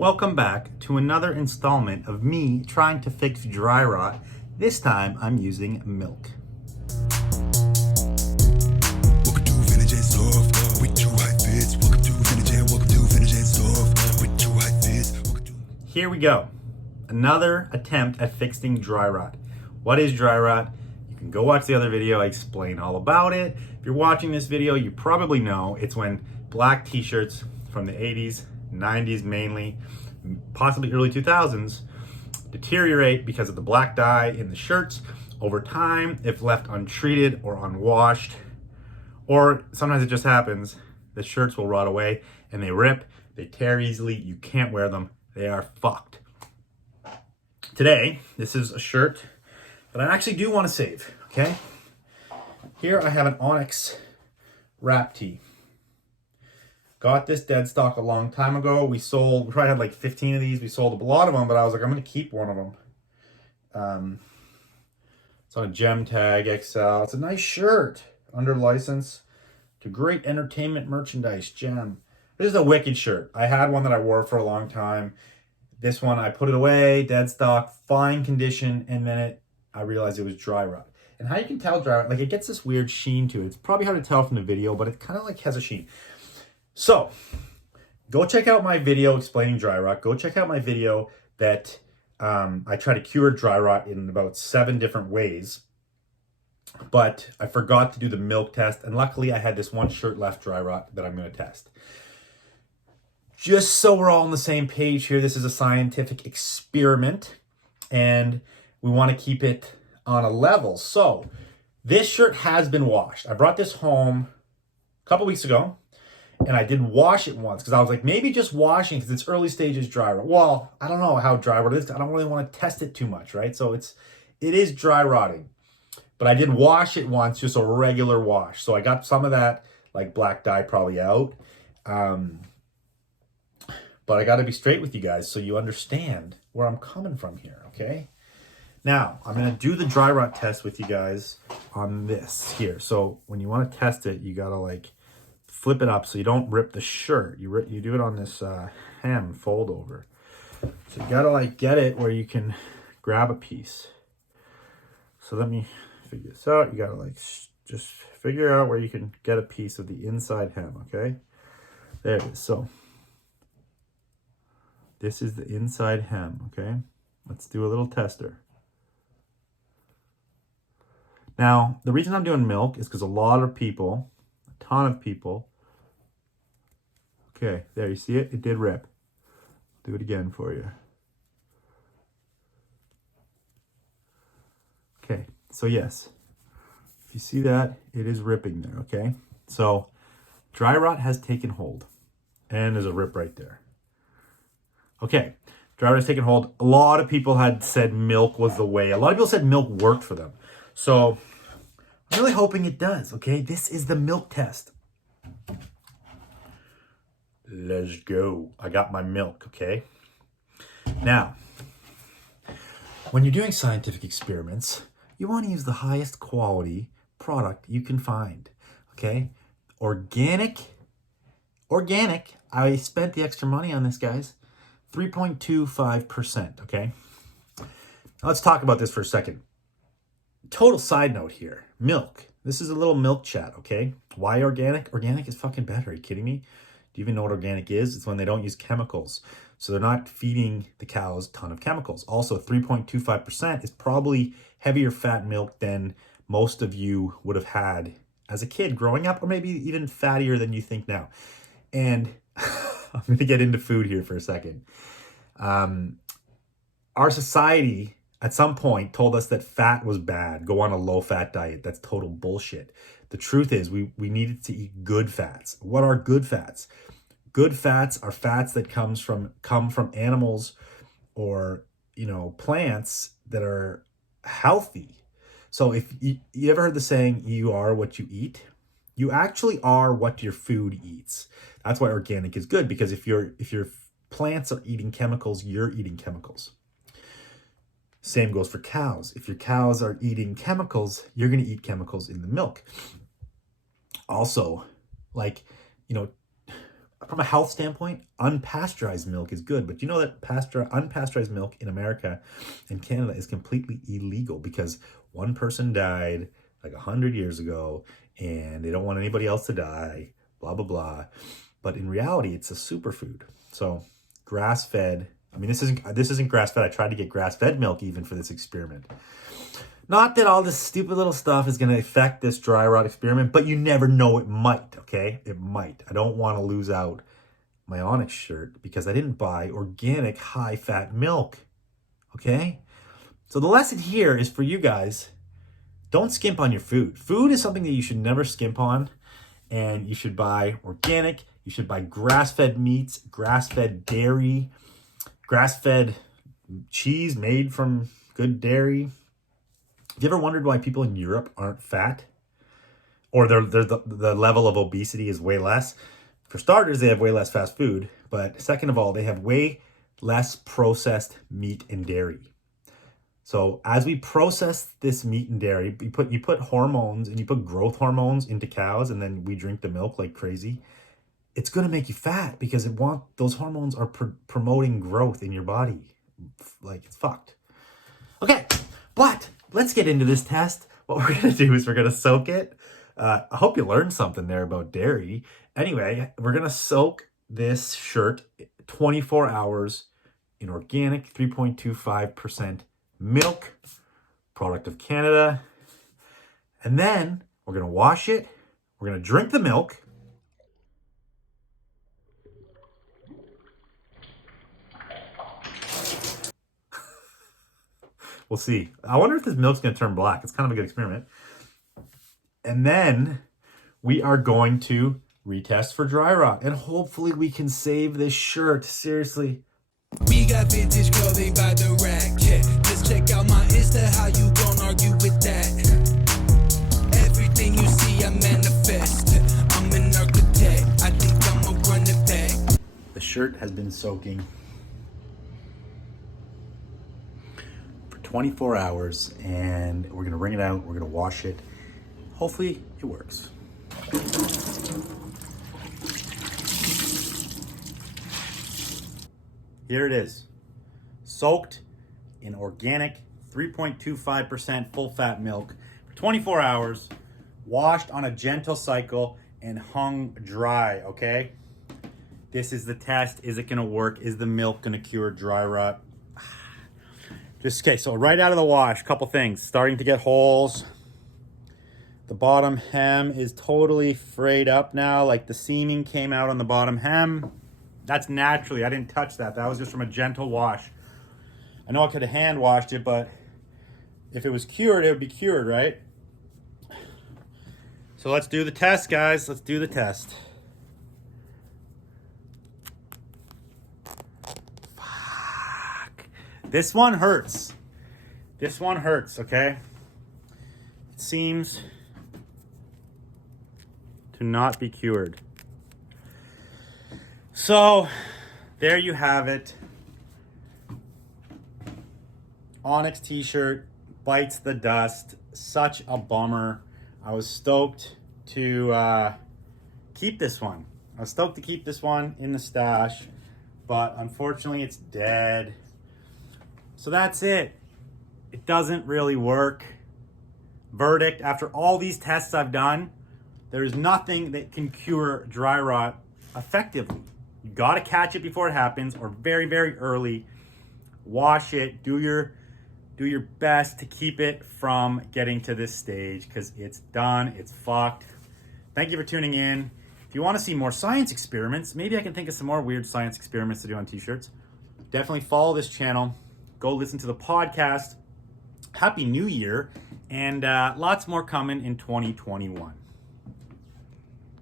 Welcome back to another installment of me trying to fix dry rot. This time I'm using milk. Welcome to Vintage and Soft with two high fits. Welcome to Vintage and Soft with two high fits. Here we go. Another attempt at fixing dry rot. What is dry rot? You can go watch the other video. I explain all about it. If you're watching this video, you probably know it's when black t-shirts from the 80s, 90s mainly, possibly early 2000s, deteriorate because of the black dye in the shirts over time if left untreated or unwashed. Or sometimes it just happens, the shirts will rot away and they rip, they tear easily, you can't wear them, they are fucked. Today, this is a shirt that I actually do want to save, okay? Here I have an Onyx wrap tee. Got this dead stock a long time ago. We probably had like 15 of these. We sold a lot of them, but I was like, I'm going to keep one of them. It's on a Gem Tag XL. It's a nice shirt under license to great entertainment merchandise, Gem. This is a wicked shirt. I had one that I wore for a long time. This one, I put it away, dead stock, fine condition, and then I realized it was dry rot. And how you can tell dry rot, like it gets this weird sheen to it. It's probably hard to tell from the video, but it kind of like has a sheen. So, go check out my video explaining dry rot. Go check out my video that I try to cure dry rot in about 7 different ways. But I forgot to do the milk test, and luckily I had this one shirt left dry rot that I'm going to test. Just so we're all on the same page here, this is a scientific experiment, and we want to keep it on a level. So, this shirt has been washed. I brought this home a couple weeks ago. And I did wash it once because I was like, maybe just washing because it's early stages dry rot. Well, I don't know how dry rot is. I don't really want to test it too much, right? So it is dry rotting. But I did wash it once, just a regular wash. So I got some of that like black dye probably out. But I got to be straight with you guys so you understand where I'm coming from here, okay? Now, I'm going to do the dry rot test with you guys on this here. So when you want to test it, you got to like flip it up so you don't rip the shirt. You do it on this hem fold over. So you gotta like get it where you can grab a piece. So let me figure this out. You gotta like just figure out where you can get a piece of the inside hem, okay? There it is. So this is the inside hem, okay? Let's do a little tester. Now, the reason I'm doing milk is because a lot of people, a ton of people, okay, there, you see it? It did rip. Do it again for you. Okay, so yes, if you see that, it is ripping there, okay? So, dry rot has taken hold, and there's a rip right there. Okay, dry rot has taken hold. A lot of people had said milk was the way. A lot of people said milk worked for them. So, I'm really hoping it does, okay? This is the milk test. Let's go. I got my milk, okay? Now, when you're doing scientific experiments, you want to use the highest quality product you can find, okay? Organic. I spent the extra money on this, guys. 3.25%, okay? Now let's talk about this for a second. Total side note here. Milk. This is a little milk chat, okay? Why organic? Organic is fucking better. Are you kidding me? Do you even know what organic is? It's when they don't use chemicals. So they're not feeding the cows a ton of chemicals. Also, 3.25% is probably heavier fat milk than most of you would have had as a kid growing up, or maybe even fattier than you think now. And I'm going to get into food here for a second. Our society at some point told us that fat was bad. Go on a low-fat diet. That's total bullshit. The truth is we needed to eat good fats. What are good fats? Good fats are fats that come from animals or, plants that are healthy. So if you ever heard the saying, you are what you eat? You actually are what your food eats. That's why organic is good, because if your plants are eating chemicals, you're eating chemicals. Same goes for cows. If your cows are eating chemicals, you're going to eat chemicals in the milk. Also, from a health standpoint, unpasteurized milk is good. But you know that unpasteurized milk in America and Canada is completely illegal because one person died like 100 years ago and they don't want anybody else to die, blah, blah, blah. But in reality, it's a superfood. So grass-fed, I mean, this isn't grass-fed. I tried to get grass-fed milk even for this experiment. Not that all this stupid little stuff is going to affect this dry rot experiment, but you never know, it might, okay? It might. I don't want to lose out my Onyx shirt because I didn't buy organic high-fat milk, okay? So the lesson here is for you guys, don't skimp on your food. Food is something that you should never skimp on, and you should buy organic. You should buy grass-fed meats, grass-fed dairy, grass-fed cheese made from good dairy. Have you ever wondered why people in Europe aren't fat? Or the level of obesity is way less? For starters, they have way less fast food. But second of all, they have way less processed meat and dairy. So as we process this meat and dairy, you put hormones and you put growth hormones into cows, and then we drink the milk like crazy. It's going to make you fat because those hormones are promoting growth in your body. Like, it's fucked. Okay, but let's get into this test. What we're going to do is we're going to soak it. I hope you learned something there about dairy. Anyway, we're going to soak this shirt 24 hours in organic 3.25% milk, product of Canada. And then we're going to wash it. We're going to drink the milk. We'll see. I wonder if this milk's going to turn black. It's kind of a good experiment. And then we are going to retest for dry rot. And hopefully we can save this shirt. Seriously. We got vintage clothing by the rack. Yeah. Just check out my Insta. How you gon' argue with that? Everything you see, I manifest. I'm an architect. I think I'ma run it back. The shirt has been soaking 24 hours, and we're gonna wring it out, we're gonna wash it. Hopefully it works. Here it is, soaked in organic 3.25% full fat milk for 24 hours, washed on a gentle cycle and hung dry, okay? This is the test. Is it gonna work? Is the milk gonna cure dry rot? Okay, so right out of the wash, couple things. Starting to get holes. The bottom hem is totally frayed up now, like the seaming came out on the bottom hem. That's naturally, I didn't touch that. That was just from a gentle wash. I know I could have hand washed it, but if it was cured, it would be cured, right? So let's do the test, guys. Let's do the test. This one hurts. This one hurts, okay? It seems to not be cured. So, there you have it. Onyx t-shirt bites the dust. Such a bummer. I was stoked to keep this one. I was stoked to keep this one in the stash, but unfortunately it's dead. So that's it. It doesn't really work. Verdict, after all these tests I've done, there is nothing that can cure dry rot effectively. You gotta catch it before it happens, or very, very early. Wash it, do your best to keep it from getting to this stage, because it's done, it's fucked. Thank you for tuning in. If you want to see more science experiments, maybe I can think of some more weird science experiments to do on t-shirts. Definitely follow this channel. Go listen to the podcast. Happy New Year, and lots more coming in 2021.